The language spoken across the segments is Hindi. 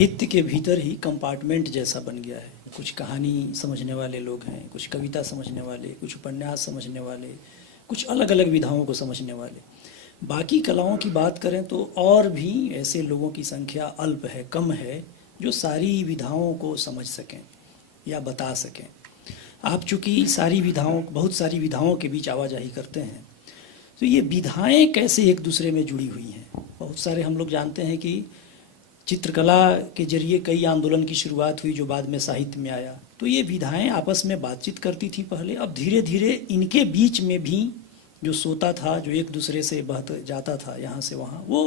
साहित्य के भीतर ही कंपार्टमेंट जैसा बन गया है। कुछ कहानी समझने वाले लोग हैं, कुछ कविता समझने वाले, कुछ उपन्यास समझने वाले, कुछ अलग अलग विधाओं को समझने वाले। बाकी कलाओं की बात करें तो और भी ऐसे लोगों की संख्या अल्प है, कम है, जो सारी विधाओं को समझ सकें या बता सकें। आप चूँकि बहुत सारी विधाओं के बीच आवाजाही करते हैं, तो ये विधाएं कैसे एक दूसरे में जुड़ी हुई हैं। बहुत सारे हम लोग जानते हैं कि चित्रकला के जरिए कई आंदोलन की शुरुआत हुई जो बाद में साहित्य में आया। तो ये विधाएं आपस में बातचीत करती थी पहले, अब धीरे धीरे इनके बीच में भी जो सोता था, जो एक दूसरे से बहत जाता था यहाँ से वहाँ, वो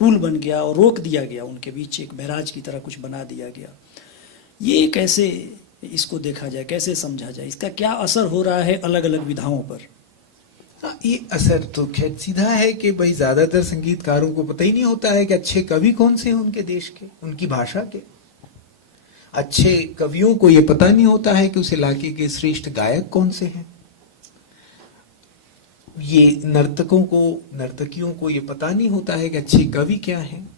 पुल बन गया और रोक दिया गया, उनके बीच एक बैराज की तरह कुछ बना दिया गया। ये कैसे इसको देखा जाए, कैसे समझा जाए, इसका क्या असर हो रहा है अलग अलग विधाओं पर? ये असर तो खैर सीधा है कि भाई ज्यादातर संगीतकारों को पता ही नहीं होता है कि अच्छे कवि कौन से हैं उनके देश के, उनकी भाषा के। अच्छे कवियों को ये पता नहीं होता है कि उस इलाके के श्रेष्ठ गायक कौन से हैं। ये नर्तकियों को ये पता नहीं होता है कि अच्छे कवि क्या हैं,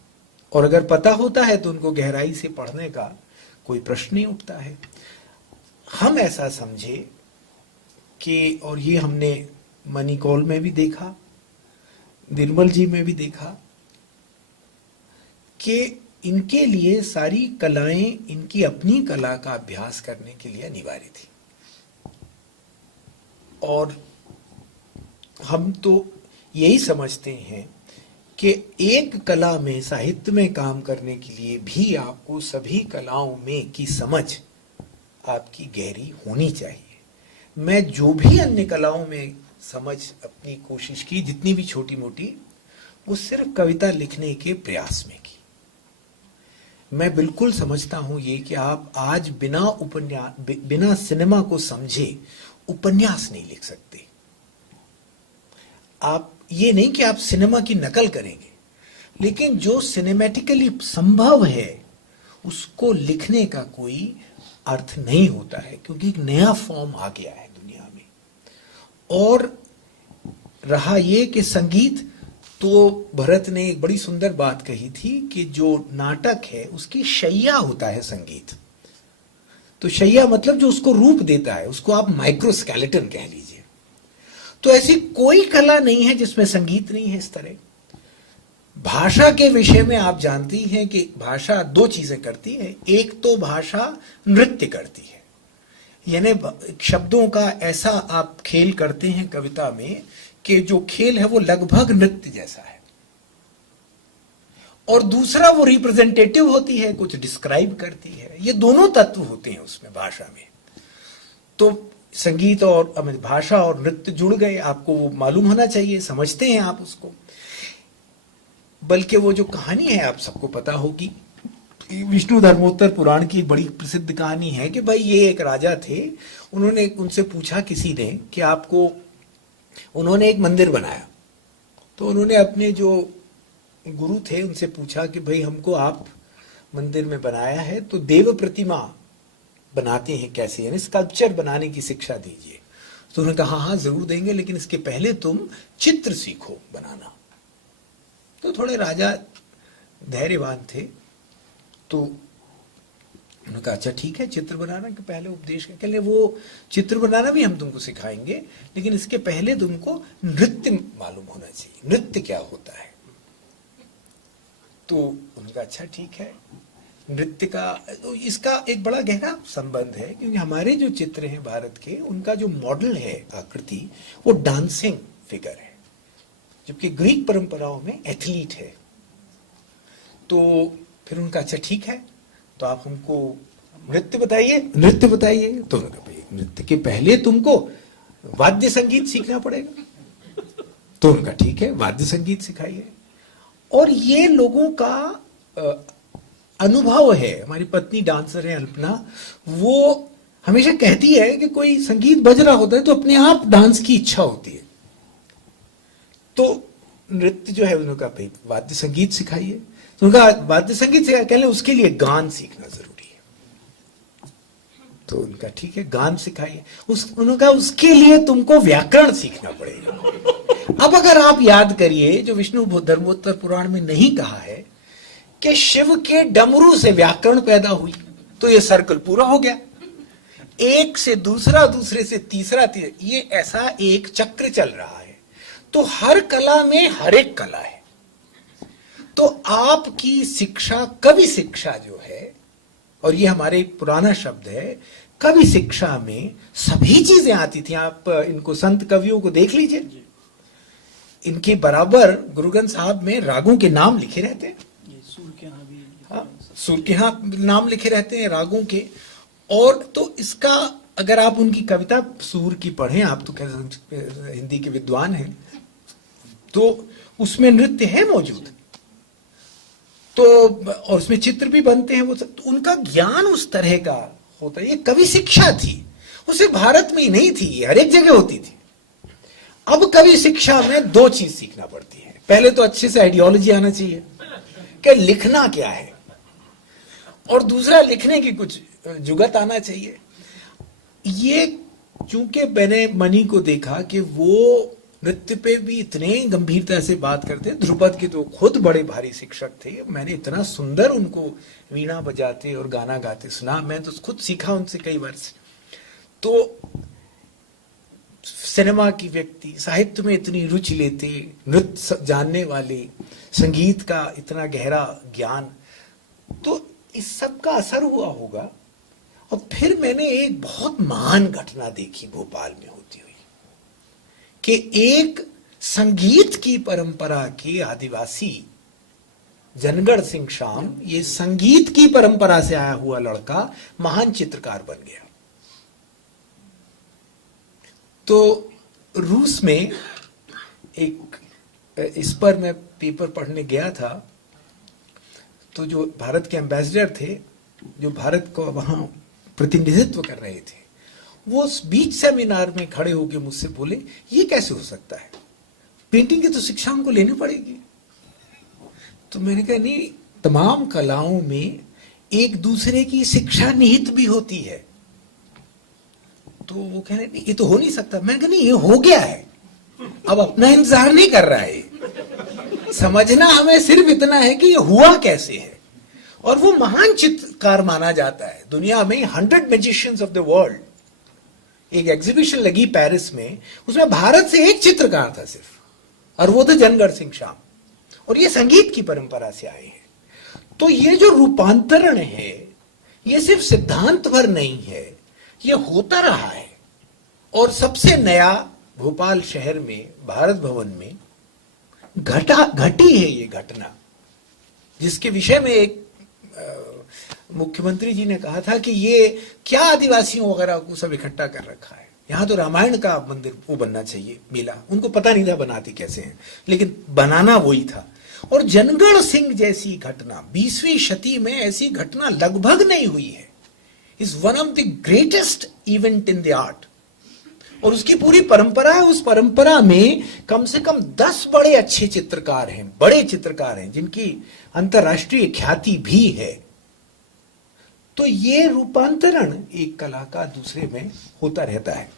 और अगर पता होता है तो उनको गहराई से पढ़ने का कोई प्रश्न नहीं उठता है। हम ऐसा समझे कि, और ये हमने मणिकौल में भी देखा, निर्मल जी में भी देखा, कि इनके लिए सारी कलाएं इनकी अपनी कला का अभ्यास करने के लिए अनिवार्य थी। और हम तो यही समझते हैं कि एक कला में, साहित्य में काम करने के लिए भी आपको सभी कलाओं में की समझ आपकी गहरी होनी चाहिए। मैं जो भी अन्य कलाओं में समझ अपनी कोशिश की, जितनी भी छोटी मोटी, वो सिर्फ कविता लिखने के प्रयास में की। मैं बिल्कुल समझता हूं ये कि आप आज बिना सिनेमा को समझे उपन्यास नहीं लिख सकते। आप ये नहीं कि आप सिनेमा की नकल करेंगे, लेकिन जो सिनेमैटिकली संभव है उसको लिखने का कोई अर्थ नहीं होता है, क्योंकि एक नया फॉर्म आ गया है दुनिया में। और रहा ये कि संगीत, तो भरत ने एक बड़ी सुंदर बात कही थी कि जो नाटक है उसकी शैया होता है संगीत। तो शैया मतलब जो उसको रूप देता है, उसको आप माइक्रोस्केलेटन कह लीजिए। तो ऐसी कोई कला नहीं है जिसमें संगीत नहीं है। इस तरह भाषा के विषय में आप जानती हैं कि भाषा दो चीजें करती है। एक तो भाषा नृत्य करती है, यानी शब्दों का ऐसा आप खेल करते हैं कविता में कि जो खेल है वो लगभग नृत्य जैसा है। और दूसरा वो रिप्रेजेंटेटिव होती है, कुछ डिस्क्राइब करती है। ये दोनों तत्व होते हैं उसमें भाषा में। तो संगीत और भाषा और नृत्य जुड़ गए, आपको वो मालूम होना चाहिए, समझते हैं आप उसको। बल्कि वो जो कहानी है आप सबको पता होगी, विष्णु धर्मोत्तर पुराण की बड़ी प्रसिद्ध कहानी है कि भाई ये एक राजा थे, उन्होंने उनसे पूछा किसी ने कि आपको, उन्होंने एक मंदिर बनाया, तो उन्होंने अपने जो गुरु थे उनसे पूछा कि भाई हमको आप मंदिर में बनाया है तो देव प्रतिमा बनाते हैं कैसे, यानी स्कल्पचर बनाने की शिक्षा दीजिए। तो उन्होंने कहा हाँ जरूर देंगे, लेकिन इसके पहले तुम चित्र सीखो बनाना। तो थोड़े राजा धैर्यवान थे, तो उन्होंने कहा अच्छा ठीक है, चित्र बनाना के पहले उपदेश के लिए, वो चित्र बनाना भी हम तुमको सिखाएंगे, लेकिन इसके पहले तुमको नृत्य मालूम होना चाहिए, नृत्य क्या होता है। तो उन्होंने कहा अच्छा ठीक है। नृत्य का, तो इसका एक बड़ा गहरा संबंध है, क्योंकि हमारे जो चित्र हैं भारत के, उनका जो मॉडल है आकृति, वो डांसिंग फिगर है, जबकि ग्रीक परंपराओं में एथलीट है। तो फिर उनका अच्छा ठीक है, तो आप हमको नृत्य बताइए। तो उन्होंने कहा भाई नृत्य के पहले तुमको वाद्य संगीत सीखना पड़ेगा। तो उनका ठीक है, वाद्य संगीत सिखाइए। और ये लोगों का अनुभव है। हमारी पत्नी डांसर है अल्पना, वो हमेशा कहती है कि कोई संगीत बज रहा होता है तो अपने आप डांस की इच्छा होती है। तो नृत्य जो है, उन्होंने कहा भाई वाद्य संगीत सिखाइए। तो उनका वाद्य संगीत सिखाया, कह लें उसके लिए गान सीखना जरूरी है। तो उनका ठीक है, गान सिखाइए। उन्होंने कहा उसके लिए तुमको व्याकरण सीखना पड़ेगा। अब अगर आप याद करिए, जो विष्णु धर्मोत्तर पुराण में नहीं कहा है कि शिव के डमरू से व्याकरण पैदा हुई, तो ये सर्कल पूरा हो गया। एक से दूसरा, दूसरे से तीसरा, ये ऐसा एक चक्र चल रहा है। तो हर कला में हर एक कला है। तो आपकी शिक्षा, कवि शिक्षा जो है, और ये हमारे एक पुराना शब्द है, कवि शिक्षा में सभी चीजें आती थी। आप इनको संत कवियों को देख लीजिए, इनके बराबर गुरु ग्रंथ साहब में रागों के नाम लिखे रहते हैं। सूर के यहाँ भी, हाँ, सूर के यहाँ नाम लिखे रहते हैं रागों के। और तो इसका अगर आप उनकी कविता सूर की पढ़ें, आप तो हिंदी के विद्वान हैं, तो उसमें नृत्य है मौजूद, तो और उसमें चित्र भी बनते हैं वो सब। तो उनका ज्ञान उस तरह का होता है। ये कवि शिक्षा थी, वो सिर्फ भारत में ही नहीं थी, ये हर एक जगह होती थी। अब कवि शिक्षा में दो चीज सीखना पड़ती है। पहले तो अच्छे से आइडियोलॉजी आना चाहिए कि लिखना क्या है, और दूसरा लिखने की कुछ जुगत आना चाहिए। ये चूंकि मैंने मणि को देखा कि वो नृत्य पे भी इतने गंभीरता से बात करते हैं। ध्रुपद के तो खुद बड़े भारी शिक्षक थे। मैंने इतना सुंदर उनको वीणा बजाते और गाना गाते सुना, मैं तो खुद सीखा उनसे कई वर्ष। तो सिनेमा की व्यक्ति, साहित्य में इतनी रुचि लेते, नृत्य जानने वाले, संगीत का इतना गहरा ज्ञान, तो इस सब का असर हुआ होगा। और फिर मैंने एक बहुत महान घटना देखी भोपाल में होती हुई, कि एक संगीत की परंपरा के आदिवासी जनगढ़ सिंह श्याम, ये संगीत की परंपरा से आया हुआ लड़का महान चित्रकार बन गया। तो रूस में एक, इस पर मैं पेपर पढ़ने गया था, तो जो भारत के एम्बेसडर थे, जो भारत को वहां प्रतिनिधित्व कर रहे थे, वो उस बीच सेमिनार में खड़े होकर मुझसे बोले, ये कैसे हो सकता है, पेंटिंग की तो शिक्षा हमको लेनी पड़ेगी। तो मैंने कहा नहीं, तमाम कलाओं में एक दूसरे की शिक्षा निहित भी होती है। तो वो कह रहे ये तो हो नहीं सकता। मैंने कहा नहीं, ये हो गया है, अब अपना इंतजार नहीं कर रहा है। समझना हमें सिर्फ इतना है कि ये हुआ कैसे है। और वो महान चित्रकार माना जाता है दुनिया में। 100 मैजिशियंस ऑफ द वर्ल्ड, एक एग्जीबिशन लगी पेरिस में, उसमें भारत से एक चित्रकार था सिर्फ, और वो था जनगढ़ सिंह श्याम। और ये संगीत की परंपरा से आए हैं। तो ये जो रूपांतरण है, ये सिर्फ सिद्धांत भर नहीं है, ये होता रहा है। और सबसे नया भोपाल शहर में भारत भवन में घटी है ये घटना, जिसके विषय में एक मुख्यमंत्री जी ने कहा था कि ये क्या आदिवासियों वगैरह को सब इकट्ठा कर रखा है, यहां तो रामायण का मंदिर वो बनना चाहिए मेला। उनको पता नहीं था बनाती कैसे हैं, लेकिन बनाना वही था। और जनगढ़ सिंह जैसी घटना 20वीं शती में ऐसी घटना लगभग नहीं हुई है। Is one of the greatest event in the art. और उसकी पूरी परंपरा है। उस परंपरा में कम से कम 10 बड़े अच्छे चित्रकार हैं, बड़े चित्रकार हैं, जिनकी अंतरराष्ट्रीय ख्याति भी है। तो ये रूपांतरण एक कला का दूसरे में होता रहता है।